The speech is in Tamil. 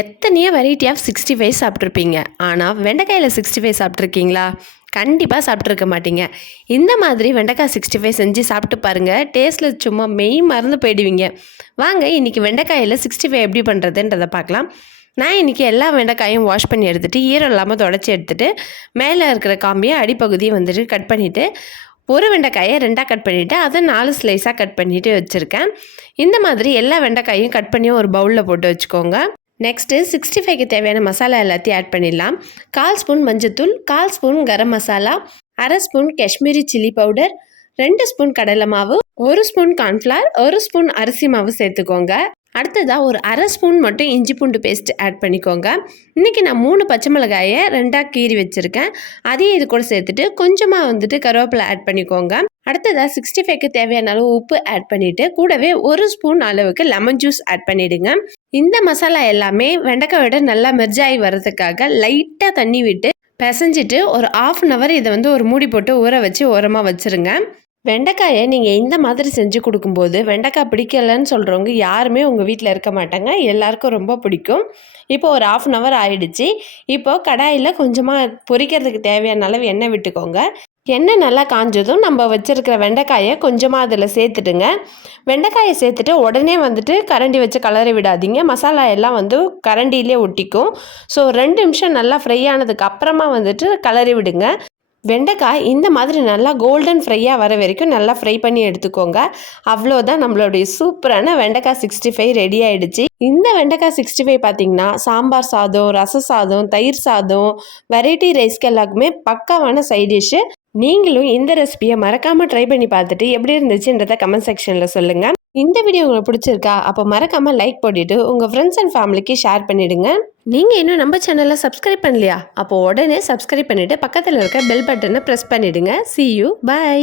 எத்தனையோ வெரைட்டி ஆஃப் 65 சாப்பிட்ருப்பீங்க. ஆனால் வெண்டைக்காயில் 65 சாப்பிட்ருக்கீங்களா? கண்டிப்பாக சாப்பிட்ருக்க மாட்டீங்க. இந்த மாதிரி வெண்டைக்காய் 65 செஞ்சு சாப்பிட்டு பாருங்கள். டேஸ்ட்டில் சும்மா மெய் மறந்து போயிடுவீங்க. வாங்க இன்றைக்கி வெண்டைக்காயில் 65 எப்படி பண்ணுறதுன்றதை பார்க்கலாம். நான் இன்றைக்கி எல்லா வெண்டைக்காயும் வாஷ் பண்ணி எடுத்துகிட்டு ஈரம் இல்லாமல் தொடச்சி எடுத்துகிட்டு மேலே இருக்கிற காம்பியை அடிப்பகுதியை வந்துட்டு கட் பண்ணிவிட்டு ஒரு வெண்டைக்காயை 2ஆக கட் பண்ணிவிட்டு அதை 4 ஸ்லைஸாக கட் பண்ணிவிட்டு வச்சுருக்கேன். இந்த மாதிரி எல்லா வெண்டைக்காயும் கட் பண்ணி ஒரு பவுலில் போட்டு வச்சுக்கோங்க. நெக்ஸ்ட்டு 65க்கு தேவையான மசாலா எல்லாத்தையும் ஆட் பண்ணிடலாம். 1/4 ஸ்பூன் மஞ்சத்தூள், 1/4 spoon garam masala, 1/2 spoon Kashmiri chilli powder, 2 spoon கடலை மாவு, 1 ஸ்பூன் கார்ன்ஃப்ளவர், 1 ஸ்பூன் அரிசி மாவு சேர்த்துக்கோங்க. அடுத்ததாக ஒரு 1/2 ஸ்பூன் மட்டும் இஞ்சி பூண்டு பேஸ்ட் ஆட் பண்ணிக்கோங்க. இன்றைக்கி நான் 3 பச்சை மிளகாயை 2ஆக கீறி வச்சுருக்கேன். அதையும் இது கூட சேர்த்துட்டு கொஞ்சமாக வந்துட்டு கருவேப்பிலை ஆட் பண்ணிக்கோங்க. அடுத்ததாக 65க்கு தேவையான அளவு உப்பு ஆட் பண்ணிவிட்டு கூடவே 1 ஸ்பூன் அளவுக்கு லெமன் ஜூஸ் ஆட் பண்ணிவிடுங்க. இந்த மசாலா எல்லாமே வெண்டைக்காயோட நல்லா மெர்ஜ் ஆகி வர்றதுக்காக லைட்டாக தண்ணி விட்டு பிசைஞ்சிட்டு ஒரு 1/2 hour இதை ஒரு மூடி போட்டு ஊற வச்சு ஓரமாக வச்சுருங்க. வெண்டைக்காயை நீங்கள் இந்த மாதிரி செஞ்சு கொடுக்கும்போது வெண்டைக்காய் பிடிக்கலன்னு சொல்கிறவங்க யாருமே உங்கள் வீட்டில் இருக்க மாட்டாங்க. எல்லாருக்கும் ரொம்ப பிடிக்கும். இப்போ ஒரு 1/2 hour ஆயிடுச்சு. இப்போது கடாயில் கொஞ்சமாக பொரிக்கிறதுக்கு தேவையான அளவு எண்ணெய் விட்டுக்கோங்க. எண்ணெய் நல்லா காஞ்சதும் நம்ம வச்சுருக்கிற வெண்டைக்காயை கொஞ்சமாக அதில் சேர்த்துட்டுங்க. வெண்டைக்காயை சேர்த்துட்டு உடனே வந்துட்டு கரண்டி வச்சு கலரி விடாதீங்க. மசாலா எல்லாம் கரண்டியிலே ஒட்டிக்கும். ஸோ 2 நிமிஷம் நல்லா ஃப்ரை ஆனதுக்கு அப்புறமா வந்துட்டு கலரி விடுங்க. வெண்டைக்காய் இந்த மாதிரி நல்லா கோல்டன் ஃப்ரையாக வர வரைக்கும் நல்லா ஃப்ரை பண்ணி எடுத்துக்கோங்க. அவ்வளோதான், நம்மளுடைய சூப்பரான வெண்டைக்காய் 65 ரெடி ஆகிடுச்சு. இந்த வெண்டைக்காய் 65 பார்த்திங்கன்னா சாம்பார் சாதம், ரச சாதம், தயிர் சாதம், வெரைட்டி ரைஸ்க்கு எல்லாருக்குமே பக்காவான சைட் டிஷ்ஷு. நீங்களும் இந்த ரெசிபியை மறக்காமல் ட்ரை பண்ணி பார்த்துட்டு எப்படி இருந்துச்சுன்றதை கமெண்ட் செக்ஷனில் சொல்லுங்கள். இந்த வீடியோ உங்களுக்கு பிடிச்சிருக்கா? அப்போ மறக்காமல் லைக் போட்டுட்டு உங்கள் ஃப்ரெண்ட்ஸ் அண்ட் ஃபேமிலிக்கு ஷேர் பண்ணிவிடுங்க. நீங்கள் இன்னும் நம்ம சேனலில் சப்ஸ்கிரைப் பண்ணலையா? அப்போ உடனே சப்ஸ்கிரைப் பண்ணிவிட்டு பக்கத்தில் இருக்க பெல் பட்டனை ப்ரெஸ் பண்ணிவிடுங்க. See you, bye.